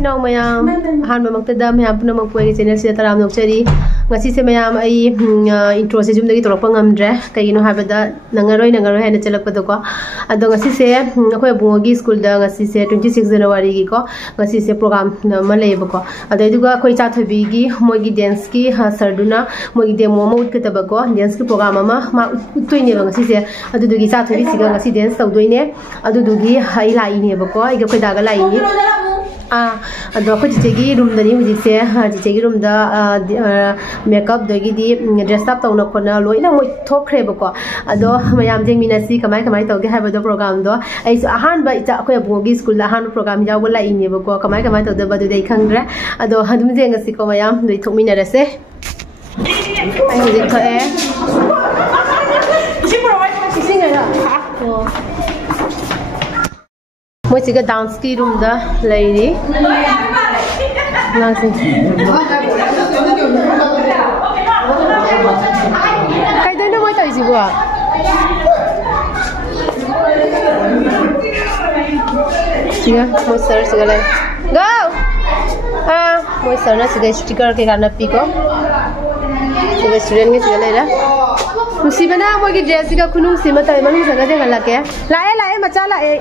Hello mayam, han mamagtada mayam puna magpuay channel sila taram nokchari. Ngasi se mayam ay intro se jumdagi tolok pangamdre kay no habada nangaroy hay na chalak pado ko. Ado ngasi se akoy bungogi school da ngasi se 26 January gi ko ngasi se program na malay ko. Ado iduga akoy chathabi gi mogi dance ki sarduna mogi demo mo utkata ko dance ki program ma uttoy ne ngasi se ado dugi chathabi siga ngasi dance tawdoine ado dugi hai lai ne ko iga koy daga lai ni ado ko jigi room dani huji se jigi room da makeup dogi di dress up tawna kona loina moi thokre bako ado mayam jeng minasi kamai tawge haba do program do ai ahan ba ita ko abogi school la ahan program jaw la ini bako kamai tawda ba do dei khangre ado hadum jeng asi ko mayam doi thokmina rase ai huji ko e singa moi siga dance ki room da lairi nang sing kai dai na moi tai ji bua siga moi sir siga lai go moi sir na siga sticker ke kana pi ko siga student ke siga lai ra musibana moi ki dress siga khunung sima tai manu saga de hala ke lae macha lae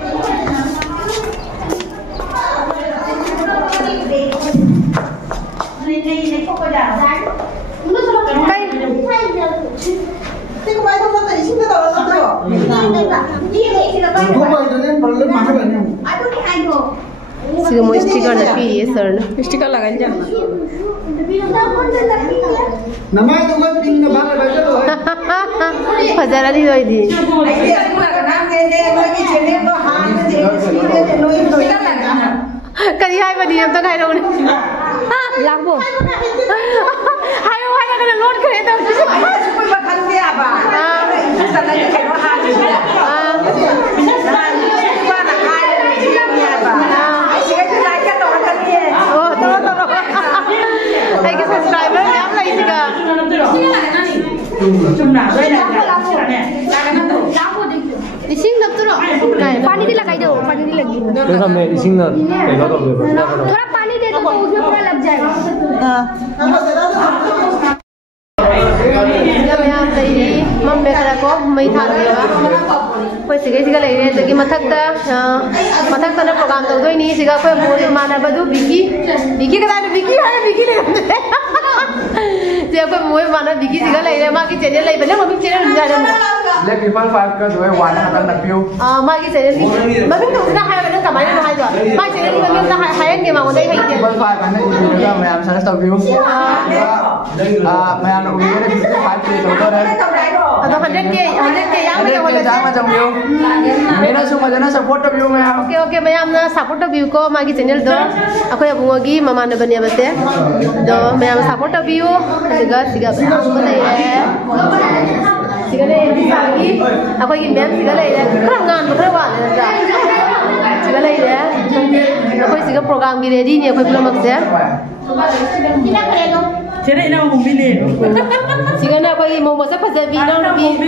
Siga mau stiker na pi sir na stiker lagan ja nama itu kan ping na bang baca tu Fajar ni doi di kali hai ba diam to kai ro ni lagbo hai kana load kare to koi ba khan ke aba sana ke kai ha ni ba na hai ni aba ai ke like ka to kan ke oh to ai ke subscriber am lai siga chumna doi na ne lagan to lagbo dekho ising lap to पानी दे लगाई दो पानी दे लगी तो हमें इसिंग ना देखा तो थोड़ा पानी दे दो उसमें पूरा लग जाएगा मैम तैरी मम बेखरा को मई था दिया कोई सिगा ले रे तकी मथकता ना प्रोग्राम तो दोई नहीं सिगा कोई बोल माना बदु बिकी कदा बिकी ले जे कोई मोय माना बिकी सिगा ले रे मा की चैनल ले बने मम्मी चैनल जा रे ले ट्रिपल 5 का जो है 1 हटन ना पियो मा की चैनल मम्मी तो उसका हाय बने कमाई ना हाय दो मा चैनल की मम्मी ना हाय के मा उदय है ट्रिपल 5 का ना मैं आप सारे सब पियो मैं आप लोग ये 5 के तो है अदो 100 के yang में बोले जामा जमियो मेरा सु मजना सपोर्ट व्यू में ओके मैं हमना सपोर्ट व्यू को मागी चैनल दो अखोय बुंगोगी ममान बनिया बसे दो मैं हम सपोर्ट व्यू दिगा सिगा बले सिगा ले सागी अखोय की मैम सिगा ले खरा ngan खरा वा ले जा सिगा ले अखोय सिगा प्रोग्राम की रेडी ने अखोय पुलमक से किना करेगा चले ना मुंबई ले सिगा ना अखोय मो मसे फजबी ना भी मुंबई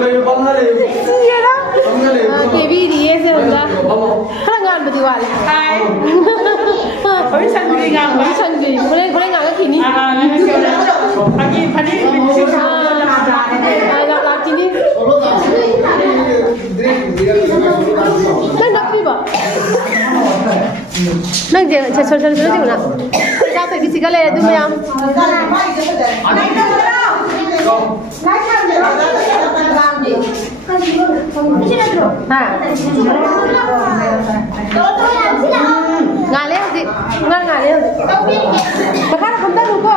ले बंगाले सिगा के भी दिए से होगा खरा ngan बदी वाले हाय अभी संगी ngang ba संगी बोले ngan का खिनी pagi pani ला खिनी ना भी बा नंग जे छोड़ ना जा तो किसी का ले तू मैं आम ngale hadi ngale bakar khanda ruko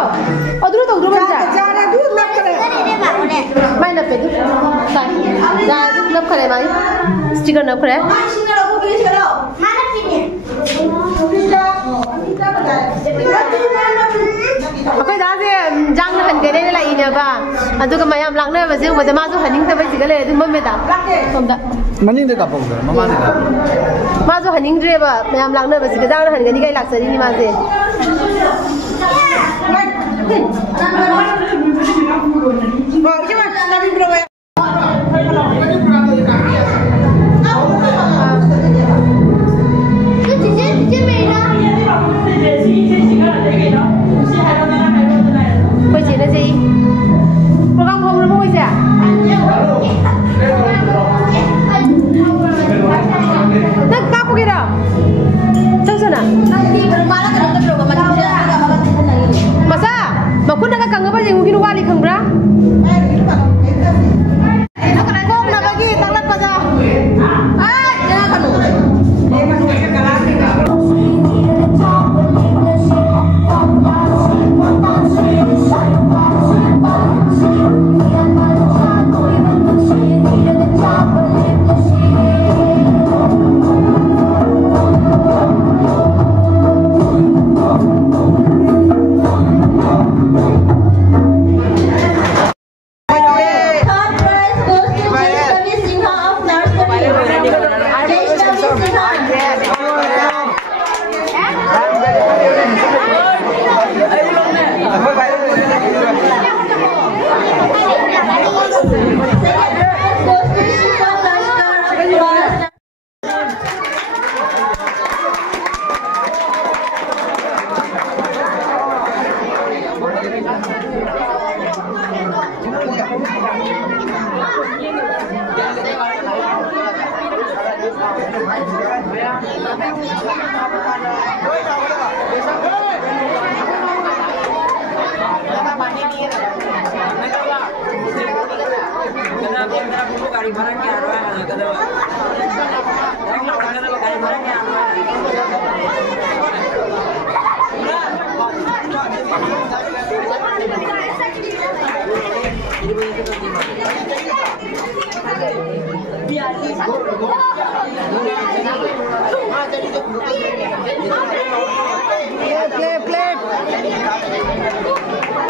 odru to odru banja jara du lap kare mai na pe du sai ja du lap kare mai sticker lap kare mana pini akoy da je jang na han gere la ina ba aduga mayam lakna basi ubada ma so haning ta bai sigale adu mameda somda Maning de kapok da, mama de kapok. ma so haning dre ba mayam lakna basi ga jang han gani kai laksari ni ma se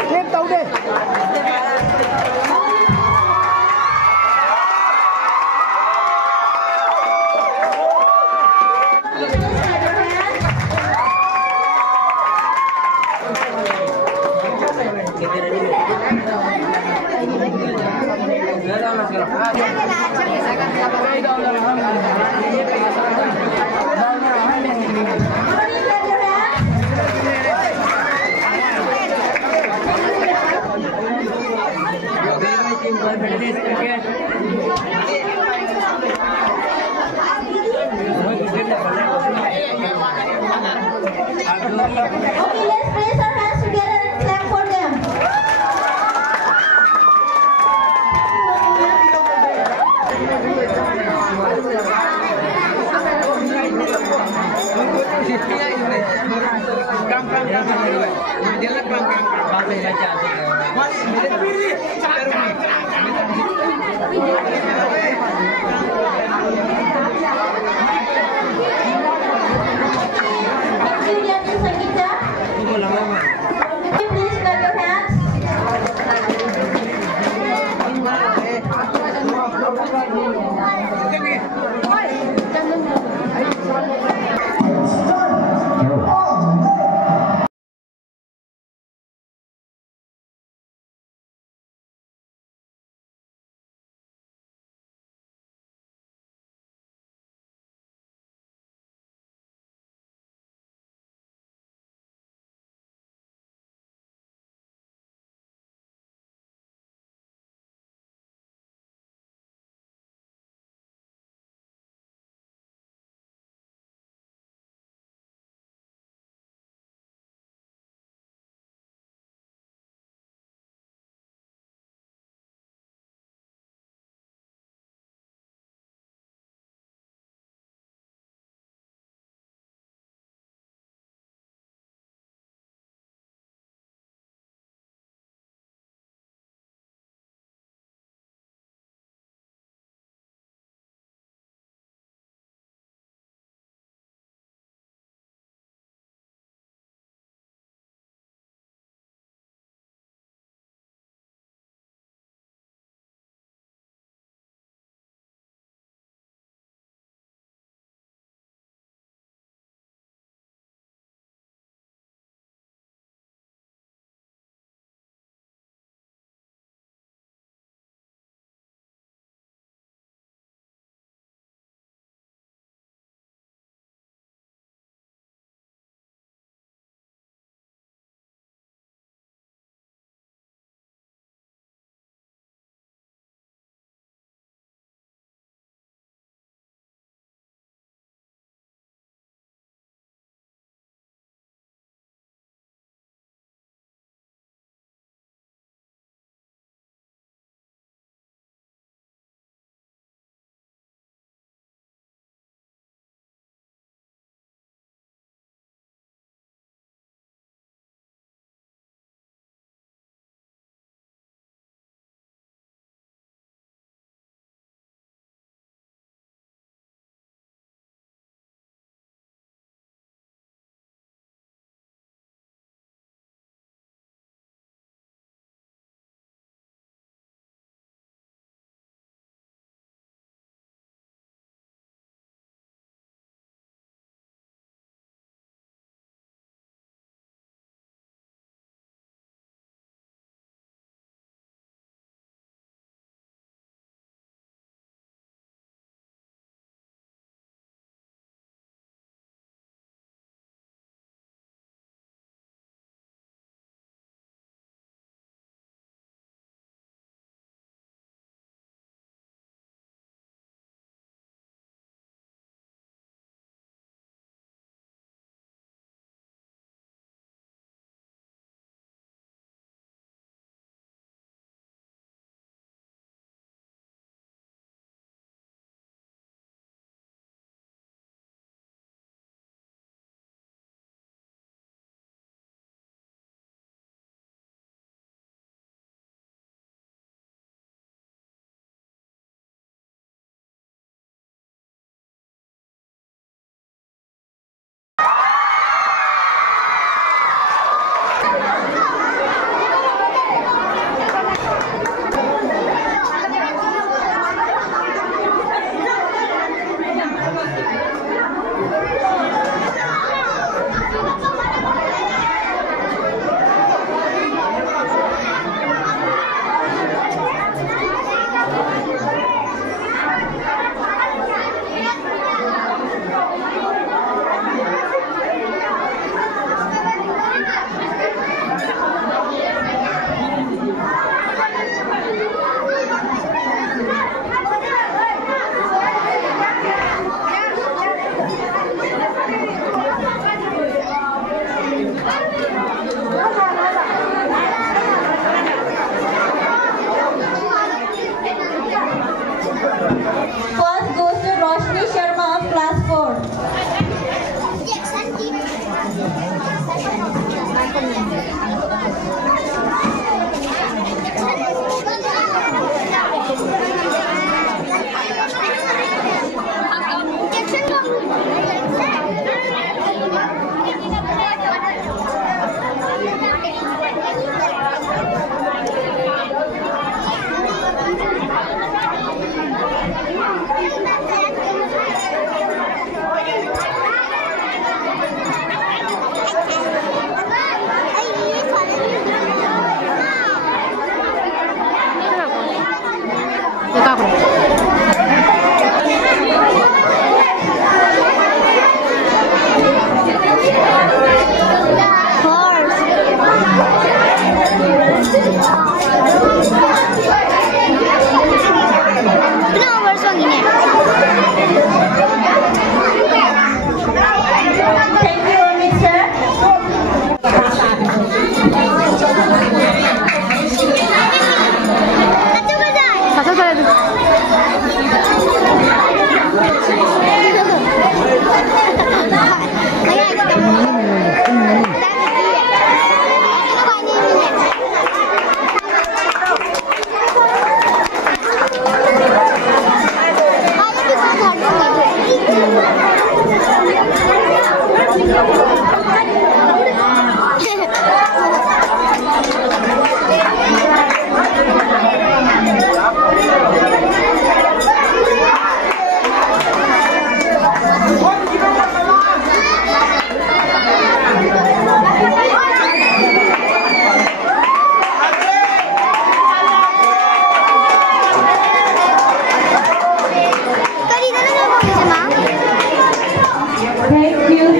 Clip tau deh.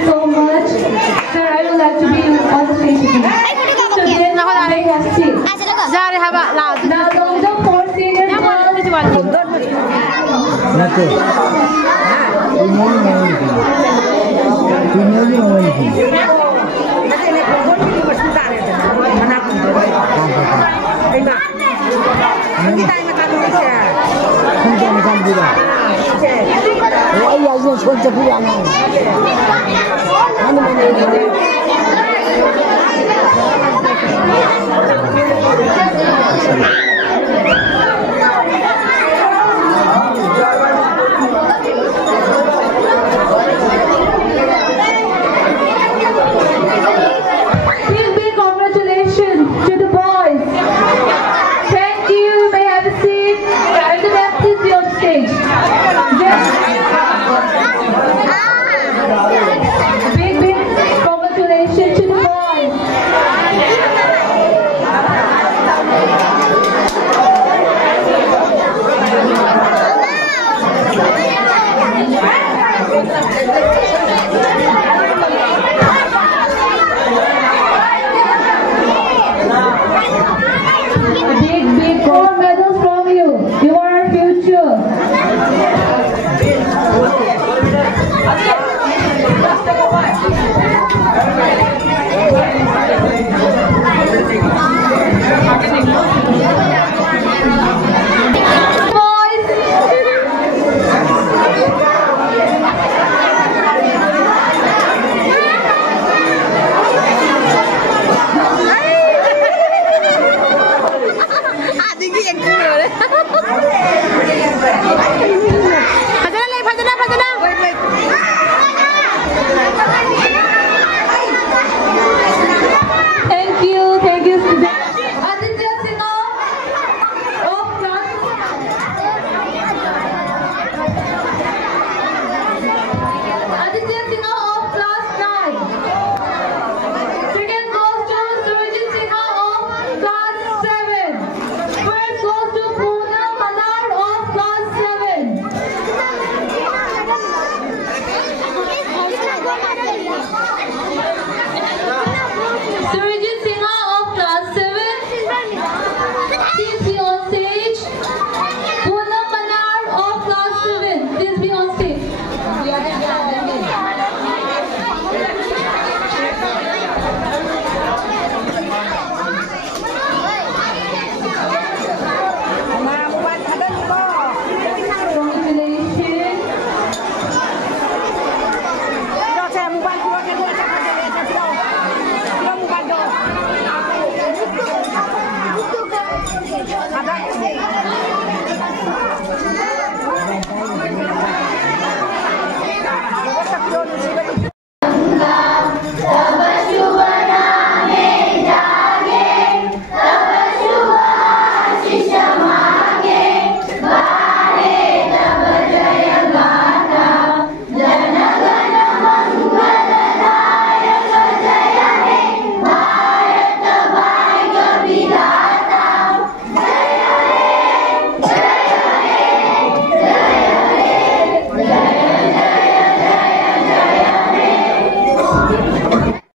so much. Sir, I would like to be on the stage with you. So then, they have six. Now, the four senior girls. Không